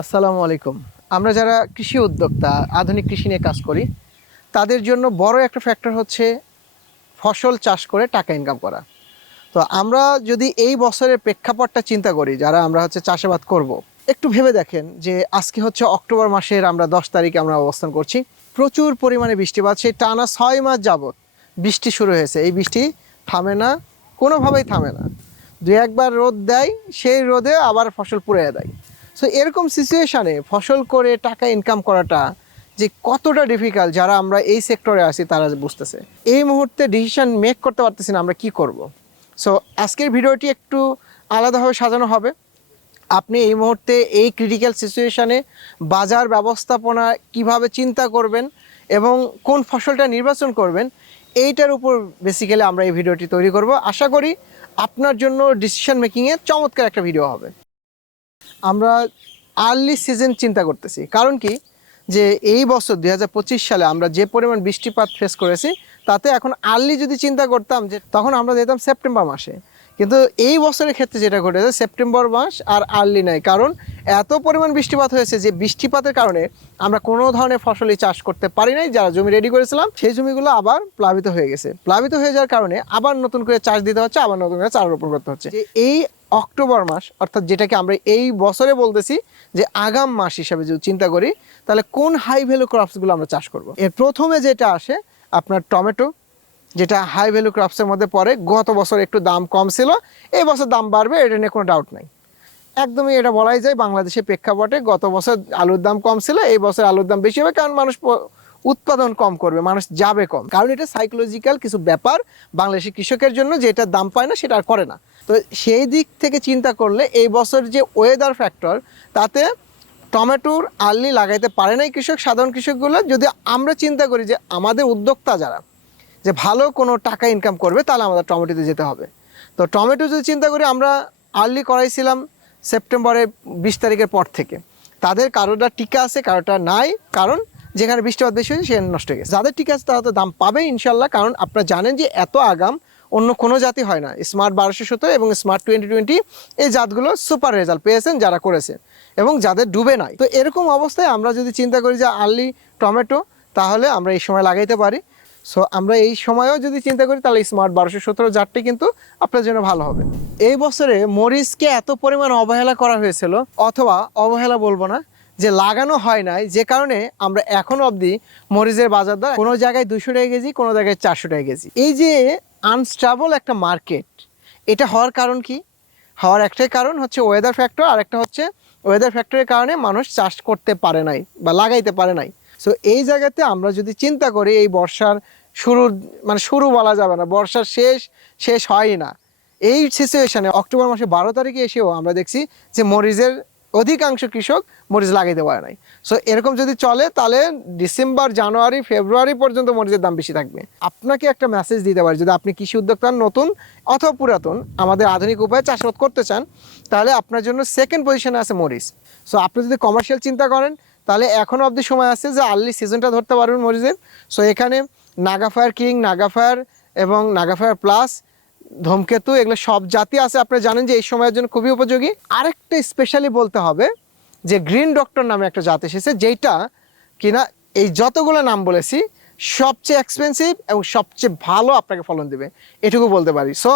আসসালামু আলাইকুম। আমরা যারা কৃষি উদ্যোক্তা, আধুনিক কৃষি নিয়ে কাজ করি, তাদের জন্য বড় একটা ফ্যাক্টর হচ্ছে ফসল চাষ করে টাকা ইনকাম করা। তো আমরা যদি এই বছরের প্রেক্ষাপটটা চিন্তা করি, যারা আমরা চাষাবাদ করব, একটু ভেবে দেখেন যে আজকে হচ্ছে অক্টোবর মাসের আমরা ১০ তারিখে আমরা অবস্থান করছি। প্রচুর পরিমাণে বৃষ্টিপাত, সেই টানা ৬ মাস যাবৎ বৃষ্টি শুরু হয়েছে। এই বৃষ্টি থামে না, কোনোভাবেই থামে না। দু একবার রোদ দেয়, সেই রোদে আবার ফসল পুড়ে দেয়। সো এরকম সিচুয়েশানে ফসল করে টাকা ইনকাম করাটা যে কতটা ডিফিকাল্ট, যারা আমরা এই সেক্টরে আছি তারা বুঝতেছে। এই মুহূর্তে ডিসিশন মেক করতে পারতেছি না আমরা কি করব। সো আজকের ভিডিওটি একটু আলাদাভাবে সাজানো হবে। আপনি এই মুহূর্তে এই ক্রিটিক্যাল সিচুয়েশানে বাজার ব্যবস্থাপনা কিভাবে চিন্তা করবেন এবং কোন ফসলটা নির্বাচন করবেন, এইটার উপর বেসিক্যালি আমরা এই ভিডিওটি তৈরি করব। আশা করি আপনার জন্য ডিসিশন মেকিংয়ে চমৎকার একটা ভিডিও হবে। আমরা আর্লি সিজন চিন্তা করতেছি, কারণ কি যে এই বছর ২০২৫ সালে আমরা যে পরিমাণ বৃষ্টিপাত ফেস করেছি, তাতে এখন আর্লি যদি চিন্তা করতাম যে তখন আমরা যেতাম সেপ্টেম্বর মাসে। কিন্তু এই বছরের ক্ষেত্রে যেটা ঘটেছে, সেপ্টেম্বর মাস আর আর্লি নাই, কারণ এত পরিমাণ বৃষ্টিপাত হয়েছে যে বৃষ্টিপাতের কারণে আমরা কোনো ধরনের ফসলই চাষ করতে পারি নাই। যারা জমি রেডি করেছিলাম সেই জমিগুলো আবার প্লাবিত হয়ে গেছে। প্লাবিত হয়ে যাওয়ার কারণে আবার নতুন করে চাষ দিতে হচ্ছে, আবার নতুন করে চারা রোপণ করতে হচ্ছে। এই অক্টোবর মাস, অর্থাৎ যেটাকে আমরা এই বছরে বলতেছি যে আগাম মাস হিসাবে যদি চিন্তা করি, তাহলে কোন হাই ভ্যালু ক্রপসগুলো আমরা চাষ করব। এর প্রথমে যেটা আসে আপনার টমেটো, যেটা হাই ভ্যালু ক্রপসের মধ্যে পড়ে। গত বছর একটু দাম কম ছিল, এই বছর দাম বাড়বে, এটা নিয়ে কোনো ডাউট নাই। একদমই এটা বলাই যায় বাংলাদেশের প্রেক্ষাপটে গত বছর আলুর দাম কম ছিল, এই বছর আলুর দাম বেশি হবে, কারণ মানুষ উৎপাদন কম করবে, মানুষ যাবে কম। কারণ এটা সাইকোলজিক্যাল কিছু ব্যাপার বাংলাদেশের কৃষকের জন্য, যে এটার দাম পায় না সেটা আর করে না। তো সেই দিক থেকে চিন্তা করলে এই বছর যে ওয়েদার ফ্যাক্টর, তাতে টমেটোর আর্লি লাগাইতে পারে নাই কৃষক, সাধারণ কৃষকগুলো। যদি আমরা চিন্তা করি যে আমাদের উদ্যোক্তা যারা যে ভালো কোনো টাকা ইনকাম করবে, তাহলে আমাদের টমেটোতে যেতে হবে। তো টমেটো যদি চিন্তা করি, আমরা আর্লি করাইছিলাম সেপ্টেম্বরের ২০ তারিখের পর থেকে। তাদের কারোটা টিকা আছে, কারোটা নাই, কারণ যেখানে বৃষ্টিপাত বেশি হয়েছে সেখানে নষ্ট হয়ে গেছে। যাদের টিকা আছে তারা তো দাম পাবে ইনশাল্লাহ, কারণ আপনারা জানেন যে এত আগাম অন্য কোনো জাতি হয় না। স্মার্ট ১২১৭ এবং স্মার্ট 2020 এই জাতগুলো সুপার রেজাল্ট পেয়েছেন যারা করেছে, এবং যাদের ডুবে নাই। তো এরকম অবস্থায় আমরা যদি চিন্তা করি যে আর্লি টমেটো, তাহলে আমরা এই সময় লাগাইতে পারি। সো আমরা এই সময়েও যদি চিন্তা করি, তাহলে স্মার্ট ১২১৭ জাতটি কিন্তু আপনার জন্য ভালো হবে। এই বছরে মরিচকে এত পরিমাণ অবহেলা করা হয়েছিল, অথবা অবহেলা বলবো না, যে লাগানো হয় নাই, যে কারণে আমরা এখনো অবধি মরিচের বাজার দর কোনো জায়গায় ২০০ টাকা কেজি, কোনো জায়গায় ৪০০ টাকা কেজি। এই যে আনস্টেবল একটা মার্কেট, এটা হওয়ার কারণ কি? হওয়ার একটাই কারণ হচ্ছে ওয়েদার ফ্যাক্টর, আর একটা হচ্ছে ওয়েদার ফ্যাক্টরের কারণে মানুষ চাষ করতে পারে নাই বা লাগাইতে পারে নাই। সো এই জায়গাতে আমরা যদি চিন্তা করি, এই বর্ষার শুরু বলা যাবে না, বর্ষার শেষ হয়ই না। এই সিচুয়েশনে অক্টোবর মাসে ১২ তারিখে এসেও আমরা দেখছি যে মরিচের অধিকাংশ কৃষক মরিচ লাগাইতে পারে নাই। সো এরকম যদি চলে, তাহলে ডিসেম্বর, জানুয়ারি, ফেব্রুয়ারি পর্যন্ত মরিচের দাম বেশি থাকবে। আপনাকে একটা মেসেজ দিতে পারি, যদি আপনি কৃষি উদ্যোক্তা নতুন অথবা পুরাতন, আমাদের আধুনিক উপায়ে চাষাবাদ করতে চান, তাহলে আপনার জন্য সেকেন্ড পজিশনে আছে মরিচ। সো আপনি যদি কমার্শিয়াল চিন্তা করেন, তাহলে এখনও অবধি সময় আছে যে আর্লি সিজনটা ধরতে পারবেন মরিচের। সো এখানে নাগাফায়ার কিং, নাগাফায়ার এবং নাগাফায়ার প্লাস, ধূমকেতু, এগুলো সব জাতি আছে। আপনারা জানেন যে এই সময়ের জন্য খুবই উপযোগী। আরেকটা স্পেশালি বলতে হবে যে গ্রিন ডক্টর নামে একটা জাত এসেছে, যেটা কিনা এই যতগুলো নাম বলেছি সবচেয়ে এক্সপেন্সিভ এবং সবচেয়ে ভালো আপনাকে ফলন দেবে, এটুকু বলতে পারি। সো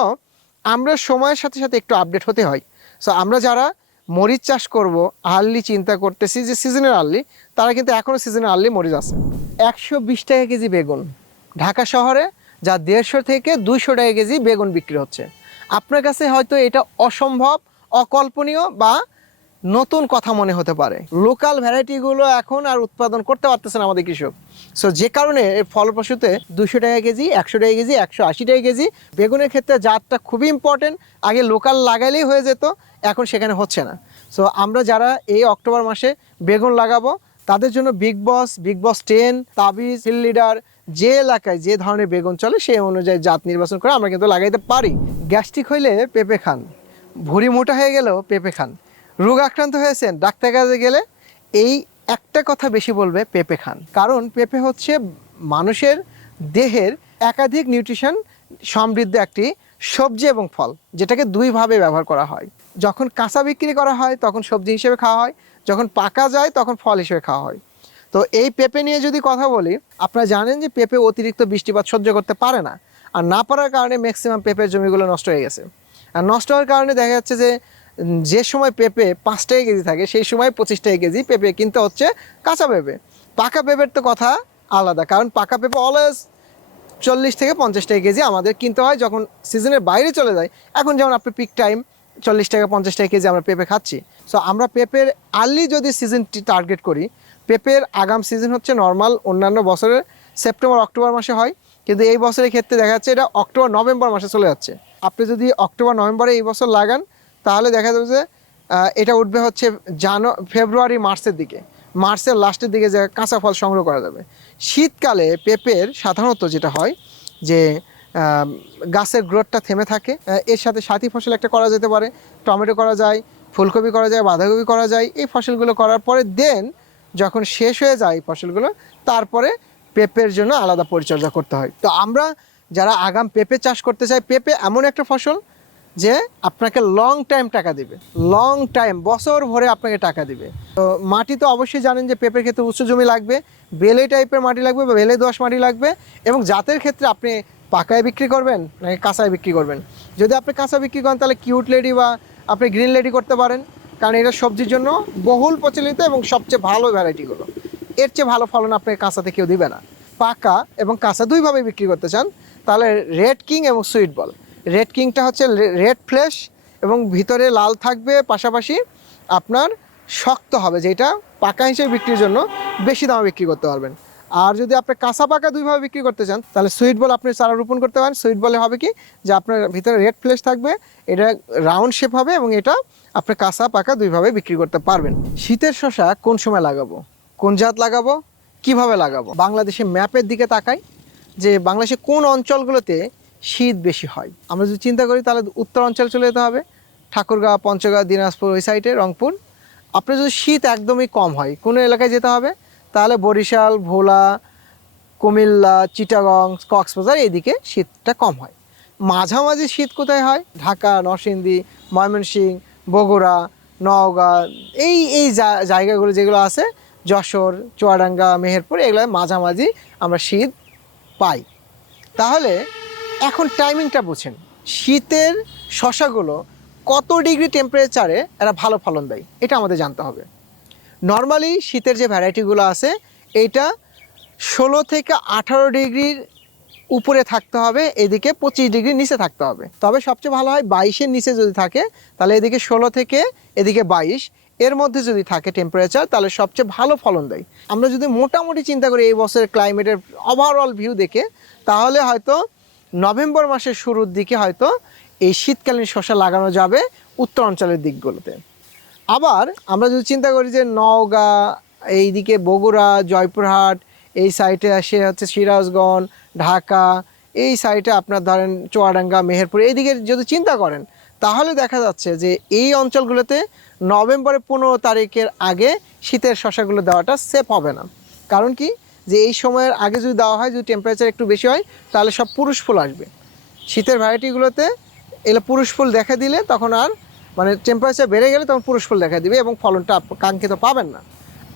আমরা সময়ের সাথে সাথে একটু আপডেট হতে হয়। সো আমরা যারা মরিচ চাষ করব, আর্লি চিন্তা করতেছি যে সিজনের আর্লি, তারা কিন্তু এখনও সিজনের আর্লি মরিচ আছে। ১২০ টাকা কেজি বেগুন ঢাকা শহরে, যা ১৫০ থেকে ২০০ টাকা কেজি বেগুন বিক্রি হচ্ছে। আপনার কাছে হয়তো এটা অসম্ভব, অকল্পনীয় বা নতুন কথা মনে হতে পারে। লোকাল ভ্যারাইটিগুলো এখন আর উৎপাদন করতে পারতেছে না আমাদের কৃষক। সো যে কারণে ফলপ্রসূতে ২০০ টাকা কেজি, ১০০ টাকা কেজি, ১৮০ টাকা কেজি। বেগুনের ক্ষেত্রে জাতটা খুবই ইম্পর্টেন্ট। আগে লোকাল লাগাইলেই হয়ে যেত, এখন সেখানে হচ্ছে না। সো আমরা যারা এই অক্টোবর মাসে বেগুন লাগাবো, তাদের জন্য বিগ বস 10, তাবিজ, ফিল্ড লিডার, যে এলাকায় যে ধরনের বেগুন চলে সেই অনুযায়ী জাত নির্বাচন করে আমরা কিন্তু লাগাইতে পারি। গ্যাস্ট্রিক হইলে পেঁপে খান, ভুঁড়ি মোটা হয়ে গেলেও পেঁপে খান, রোগ আক্রান্ত হয়েছেন ডাক্তার কাছে গেলে এই একটা কথা বেশি বলবে, পেঁপে খান। কারণ পেঁপে হচ্ছে মানুষের দেহের একাধিক নিউট্রিশন সমৃদ্ধ একটি সবজি এবং ফল, যেটাকে দুইভাবে ব্যবহার করা হয়। যখন কাঁচা বিক্রি করা হয় তখন সবজি হিসেবে খাওয়া হয়, যখন পাকা যায় তখন ফল হিসেবে খাওয়া হয়। তো এই পেঁপে নিয়ে যদি কথা বলি, আপনারা জানেন যে পেঁপে অতিরিক্ত বৃষ্টিপাত সহ্য করতে পারে না, আর না পারার কারণে ম্যাক্সিমাম পেঁপের জমিগুলো নষ্ট হয়ে গেছে। আর নষ্ট হওয়ার কারণে দেখা যাচ্ছে যে যে সময় পেঁপে 5 টাকা কেজি থাকে সেই সময় 25 টাকা কেজি পেঁপে কিনতে হচ্ছে কাঁচা পেঁপে। পাকা পেঁপের তো কথা আলাদা, কারণ পাকা পেঁপে অলওয়েজ 40 থেকে 50 টাকা কেজি আমাদের কিনতে হয় যখন সিজনের বাইরে চলে যায়। এখন যেমন আপনি পিক টাইম 40 টাকা 50 টাকা কেজি আমরা পেঁপে খাচ্ছি। সো আমরা পেঁপের আর্লি যদি সিজনটি টার্গেট করি, পেঁপের আগাম সিজন হচ্ছে নর্মাল অন্যান্য বছরের সেপ্টেম্বর অক্টোবর মাসে হয়, কিন্তু এই বছরের ক্ষেত্রে দেখা যাচ্ছে এটা অক্টোবর নভেম্বর মাসে চলে যাচ্ছে। আপনি যদি অক্টোবর নভেম্বরে এই বছর লাগান তাহলে দেখা যাবে যে এটা উঠবে হচ্ছে ফেব্রুয়ারি মার্চের দিকে, মার্চের লাস্টের দিকে যে কাঁচা ফল সংগ্রহ করা যাবে। শীতকালে পেঁপের সাধারণত যেটা হয় যে গাছের গ্রোথটা থেমে থাকে। এর সাথে সাথী ফসল একটা করা যেতে পারে, টমেটো করা যায়, ফুলকপি করা যায়, বাঁধাকপি করা যায়। এই ফসলগুলো করার পরে দেন যখন শেষ হয়ে যায় ফসলগুলো, তারপরে পেঁপের জন্য আলাদা পরিচর্যা করতে হয়। তো আমরা যারা আগাম পেঁপে চাষ করতে চাই, পেঁপে এমন একটা ফসল যে আপনাকে লং টাইম টাকা দিবে, লং টাইম বছর ভরে আপনাকে টাকা দিবে। তো মাটি তো অবশ্যই জানেন যে পেঁপের ক্ষেত্রে উঁচু জমি লাগবে, বেলে টাইপের মাটি লাগবে বা বেলে দোআঁশ মাটি লাগবে, এবং জাতের ক্ষেত্রে আপনি পাকায় বিক্রি করবেন নাকি কাঁচায় বিক্রি করবেন। যদি আপনি কাঁচা বিক্রি করেন তাহলে কিউট লেডি বা আপনি গ্রিন লেডি করতে পারেন, কারণ এটা সবজির জন্য বহুল প্রচলিত এবং সবচেয়ে ভালো ভ্যারাইটিগুলো। এর চেয়ে ভালো ফলন আপনাকে কাঁচাতে কেউ দিবে না। পাকা এবং কাঁচা দুইভাবে বিক্রি করতে চান তাহলে রেড কিং এবং সুইট বল। রেড কিংটা হচ্ছে রেড ফ্লেশ এবং ভিতরে লাল থাকবে, পাশাপাশি আপনার শক্ত হবে, যেটা পাকা হিসেবে বিক্রির জন্য বেশি দামে বিক্রি করতে পারবেন। আর যদি আপনি কাঁচা পাকা দুইভাবে বিক্রি করতে চান তাহলে সুইট বল আপনি চারা রোপণ করতে পারেন। সুইট বলে হবে কি যে আপনার ভিতরে রেড ফ্লেশ থাকবে, এটা রাউন্ড শেপ হবে এবং এটা আপনি কাঁচা পাকা দুইভাবে বিক্রি করতে পারবেন। শীতের শসা কোন সময় লাগাবো, কোন জাত লাগাবো, কিভাবে লাগাবো? বাংলাদেশের ম্যাপের দিকে তাকাই যে বাংলাদেশে কোন অঞ্চলগুলোতে শীত বেশি হয়। আমরা যদি চিন্তা করি তাহলে উত্তর অঞ্চলে চলে যেতে হবে, ঠাকুরগাঁও, পঞ্চগড়, দিনাজপুর, ওই সাইডে রংপুর। আপনার যদি শীত একদমই কম হয় কোন এলাকায় যেতে হবে, তাহলে বরিশাল, ভোলা, কুমিল্লা, চিটাগং, কক্সবাজার এইদিকে শীতটা কম হয়। মাঝামাঝি শীত কোথায় হয়? ঢাকা, নরসিংদী, ময়মনসিংহ, বগুড়া, নওগাঁ, এই জায়গাগুলো যেগুলো আছে, যশোর, চুয়াডাঙ্গা, মেহেরপুর, এগুলো মাঝামাঝি আমরা শীত পাই। তাহলে এখন টাইমিংটা বুঝেন, শীতের শসাগুলো কত ডিগ্রি টেম্পারেচারে এরা ভালো ফলন দেয় এটা আমাদের জানতে হবে। নর্মালি শীতের যে ভ্যারাইটিগুলো আছে এইটা 16 থেকে 18 ডিগ্রির উপরে থাকতে হবে, এদিকে 25 ডিগ্রির নিচে থাকতে হবে। তবে সবচেয়ে ভালো হয় 22-এর নিচে যদি থাকে তাহলে এদিকে 16 থেকে এদিকে 22 এর মধ্যে যদি থাকে টেম্পারেচার তাহলে সবচেয়ে ভালো ফলন দেয়। আমরা যদি মোটামুটি চিন্তা করি এই বছরের ক্লাইমেটের ওভারঅল ভিউ দেখে, তাহলে হয়তো নভেম্বর মাসের শুরুর দিকে হয়তো এই শীতকালীন শসা লাগানো যাবে উত্তর অঞ্চলের দিকগুলোতে। আবার আমরা যদি চিন্তা করি যে নওগাঁ, এইদিকে বগুড়া, জয়পুরহাট, এই সাইডে আসে হচ্ছে সিরাজগঞ্জ, ঢাকা, এই সাইডে আপনার ধরেন চুয়াডাঙ্গা, মেহেরপুর, এইদিকে যদি চিন্তা করেন তাহলে দেখা যাচ্ছে যে এই অঞ্চলগুলোতে নভেম্বরের 15 তারিখের আগে শীতের শসাগুলো দেওয়াটা সেফ হবে না। কারণ কি যে এই সময়ের আগে যদি দেওয়া হয়, যদি টেম্পারেচার একটু বেশি হয় তাহলে সব পুরুষ ফুল আসবে। শীতের ভ্যারাইটিগুলোতে এগুলো পুরুষ ফুল দেখা দিলে তখন আর মানে টেম্পারেচার বেড়ে গেলে তখন পুরুষ ফুল দেখা দিবে এবং ফলনটা কাঙ্ক্ষিত পাবেন না।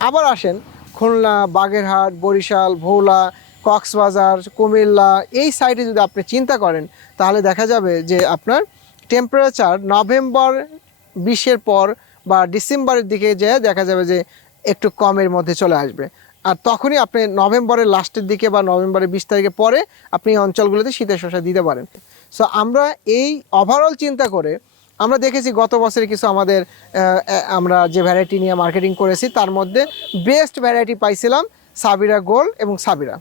আবার আসেন খুলনা, বাগেরহাট, বরিশাল, ভোলা, কক্সবাজার, কুমিল্লা, এই সাইডে যদি আপনি চিন্তা করেন তাহলে দেখা যাবে যে আপনার টেম্পারেচার নভেম্বর 20-এর পর বা ডিসেম্বরের দিকে যেয়ে দেখা যাবে যে একটু কমের মধ্যে চলে আসবে। আর তখনই আপনি নভেম্বরের লাস্টের দিকে বা নভেম্বরের 20 তারিখের পরে আপনি এই অঞ্চলগুলোতে শীতের শসা দিতে পারেন। সো আমরা এই ওভারঅল চিন্তা করে আমরা দেখেছি গত বছরে কিছু আমাদের আমরা যে ভ্যারাইটি নিয়ে মার্কেটিং করেছি তার মধ্যে বেস্ট ভ্যারাইটি পাইছিলাম সাবিরা গোল্ড এবং সাবিরা।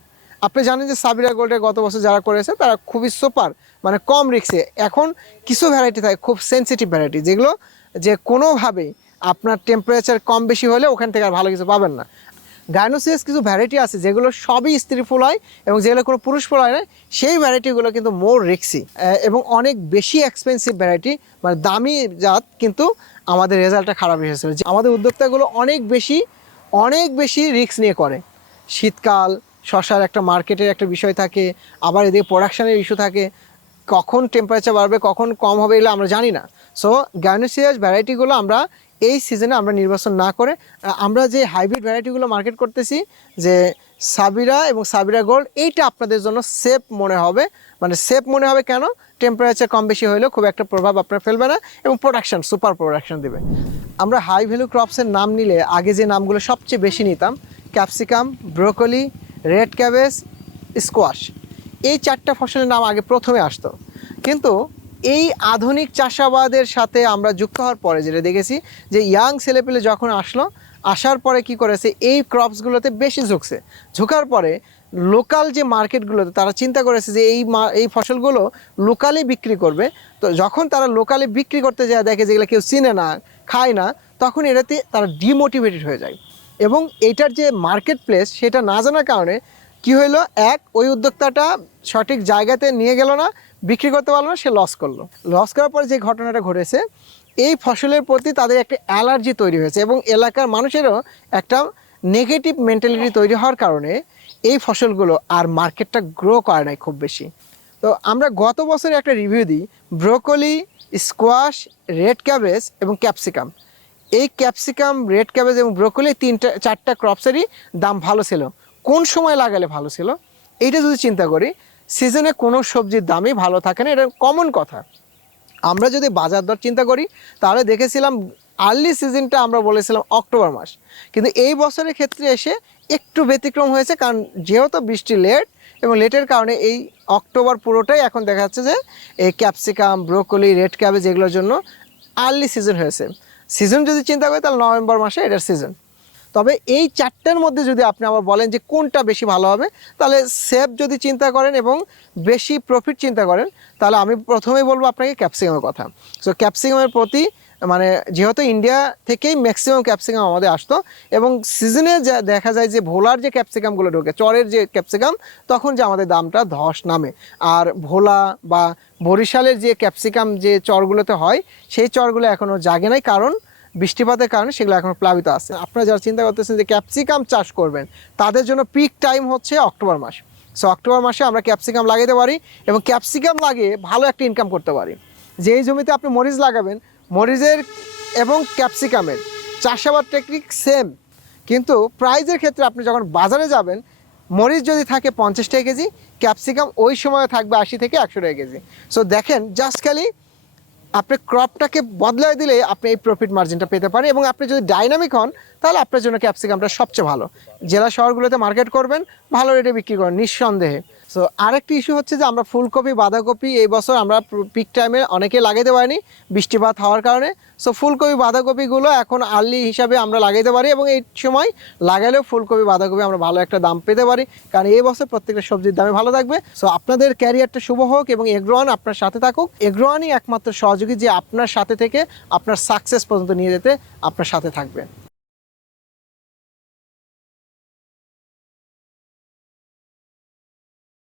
আপনি জানেন যে সাবিরা গোল্ডের গত বছর যারা করেছে তারা খুবই সুপার, মানে কম রিস্কে। এখন কিছু ভ্যারাইটি থাকে খুব সেনসিটিভ ভ্যারাইটি, যেগুলো যে কোনোভাবেই আপনার টেম্পারেচার কম বেশি হলে ওখান থেকে আর ভালো কিছু পাবেন না। গাইনোসিয়াস কিছু ভ্যারাইটি আছে যেগুলো সবই স্ত্রী ফুল হয় এবং যেগুলো কোনো পুরুষ ফুল হয় না, সেই ভ্যারাইটিগুলো কিন্তু মোর রিক্সি এবং অনেক বেশি এক্সপেন্সিভ ভ্যারাইটি, মানে দামি জাত, কিন্তু আমাদের রেজাল্টটা খারাপ এসেছিল। যে আমাদের উদ্যোক্তাগুলো অনেক বেশি রিস্ক নিয়ে করে। শীতকাল, শসার একটা মার্কেটের একটা বিষয় থাকে, আবার এদিকে প্রোডাকশানের ইস্যু থাকে, কখন টেম্পারেচার বাড়বে কখন কম হবে এগুলো আমরা জানি না। সো গাইনোসিয়াস ভ্যারাইটিগুলো আমরা এই সিজনে আমরা নির্বাচন না করে আমরা যে হাইব্রিড ভ্যারাইটিগুলো মার্কেট করতেছি, যে সাবিরা এবং সাবিরা গোল্ড, এইটা আপনাদের জন্য সেফ মনে হবে। মানে সেফ মনে হবে কেন? টেম্পারেচার কম বেশি হলেও খুব একটা প্রভাব আপনার ফেলবে না এবং প্রোডাকশন সুপার প্রোডাকশন দেবে। আমরা হাই ভ্যালু ক্রপসের নাম নিলে আগে যে নামগুলো সবচেয়ে বেশি নিতাম, capsicum, broccoli, red cabbage, squash, এই 4টা ফসলের নাম আগে প্রথমে আসতো। কিন্তু এই আধুনিক চাষাবাদের সাথে আমরা যুক্ত হওয়ার পরে যেটা দেখেছি যে ইয়াং ছেলেপেলে যখন আসার পরে কি করেছে, এই ক্রপসগুলোতে বেশি ঝুঁকার পরে লোকাল যে মার্কেটগুলোতে তারা চিন্তা করেছে যে এই ফসলগুলো লোকালি বিক্রি করবে। তো যখন তারা লোকালি বিক্রি করতে যায় দেখে যেগুলো কেউ চিনে না, খায় না, তখন এটাতে তারা ডিমোটিভেটেড হয়ে যায় এবং এইটার যে মার্কেট প্লেস সেটা না জানার কারণে কি হইলো, ওই উদ্যোক্তাটা সঠিক জায়গাতে নিয়ে গেল না, বিক্রি করতে পারলো না, সে লস করলো। লস করার পর যে ঘটনাটা ঘটেছে, এই ফসলের প্রতি তাদের একটা অ্যালার্জি তৈরি হয়েছে এবং এলাকার মানুষেরও একটা নেগেটিভ মেন্টালিটি তৈরি হওয়ার কারণে এই ফসলগুলো আর মার্কেটটা গ্রো করে নাই খুব বেশি। তো আমরা গত বছরে একটা রিভিউ দিই, ব্রোকলি, স্কোয়াশ, রেড ক্যাবেজ এবং ক্যাপসিকাম। এই ক্যাপসিকাম, রেড ক্যাবেজ এবং ব্রোকলি 4টা ক্রপসেরই দাম ভালো ছিল। কোন সময় লাগালে ভালো ছিল এইটা যদি চিন্তা করি, সিজনে কোনো সবজির দামই ভালো থাকে না, এটা কমন কথা। আমরা যদি বাজার দর চিন্তা করি তাহলে দেখেছিলাম আর্লি সিজনটা আমরা বলেছিলাম অক্টোবর মাস, কিন্তু এই বছরের ক্ষেত্রে এসে একটু ব্যতিক্রম হয়েছে, কারণ যেহেতু বৃষ্টি লেট এবং লেটের কারণে এই অক্টোবর পুরোটাই এখন দেখা যাচ্ছে যে এই ক্যাপসিকাম, ব্রোকলি, রেড ক্যাবেজ এগুলোর জন্য আর্লি সিজন হয়েছে। সিজন যদি চিন্তা করি তাহলে নভেম্বর মাসে এটার সিজন। তবে এই 4টার মধ্যে যদি আপনি আবার বলেন যে কোনটা বেশি ভালো হবে, তাহলে সেফ যদি চিন্তা করেন এবং বেশি প্রফিট চিন্তা করেন, তাহলে আমি প্রথমেই বলবো আপনাকে ক্যাপসিকামের কথা। সো ক্যাপসিকামের প্রতি মানে যেহেতু ইন্ডিয়া থেকেই ম্যাক্সিমাম ক্যাপসিকাম আমাদের আসতো এবং সিজনে যা দেখা যায় যে ভোলার যে ক্যাপসিকামগুলো ঢোকে, চরের যে ক্যাপসিকাম, তখন যে আমাদের দামটা ধস নামে। আর ভোলা বা বরিশালের যে ক্যাপসিকাম যে চরগুলোতে হয়, সেই চরগুলো এখনও জাগে নাই, কারণ বৃষ্টিপাতের কারণে সেগুলো এখন প্লাবিত আছে। আপনারা যারা চিন্তা করতেছেন যে ক্যাপসিকাম চাষ করবেন, তাদের জন্য পিক টাইম হচ্ছে অক্টোবর মাস। সো অক্টোবর মাসে আমরা ক্যাপসিকাম লাগাতে পারি এবং ক্যাপসিকাম লাগিয়ে ভালো একটা ইনকাম করতে পারি। যেই জমিতে আপনি মরিচ লাগাবেন, মরিচের এবং ক্যাপসিকামের চাষাবাদ টেকনিক সেম, কিন্তু প্রাইজের ক্ষেত্রে আপনি যখন বাজারে যাবেন, মরিচ যদি থাকে 50 টাকা কেজি, ক্যাপসিকাম ওই সময় থাকবে 80 থেকে 100 টাকা কেজি। সো দেখেন, জাস্ট খালি আপনি ক্রপটাকে বদলায় দিলে আপনি এই প্রফিট মার্জিনটা পেতে পারেন এবং আপনি যদি ডাইনামিক হন তাহলে আপনার জন্য ক্যাপসিকামটা সবচেয়ে ভালো। জেলা শহরগুলোতে মার্কেট করবেন, ভালো রেটে বিক্রি করেন নিঃসন্দেহে। সো আরেকটি ইস্যু হচ্ছে যে আমরা ফুলকপি, বাঁধাকপি এই বছর আমরা পিক টাইমে অনেকে লাগাইতে পারিনি বৃষ্টিপাত হওয়ার কারণে। সো ফুলকপি, বাঁধাকপিগুলো এখন আর্লি হিসাবে আমরা লাগাইতে পারি এবং এই সময় লাগালেও ফুলকপি, বাঁধাকপি আমরা ভালো একটা দাম পেতে পারি, কারণ এই বছর প্রত্যেকটা সবজির দামে ভালো থাকবে। সো আপনাদের ক্যারিয়ারটা শুভ হোক এবং এগ্রোয়ান আপনার সাথে থাকুক। এগ্রোয়ানই একমাত্র সহযোগী যে আপনার সাথে থেকে আপনার সাকসেস পর্যন্ত নিয়ে যেতে আপনার সাথে থাকবে।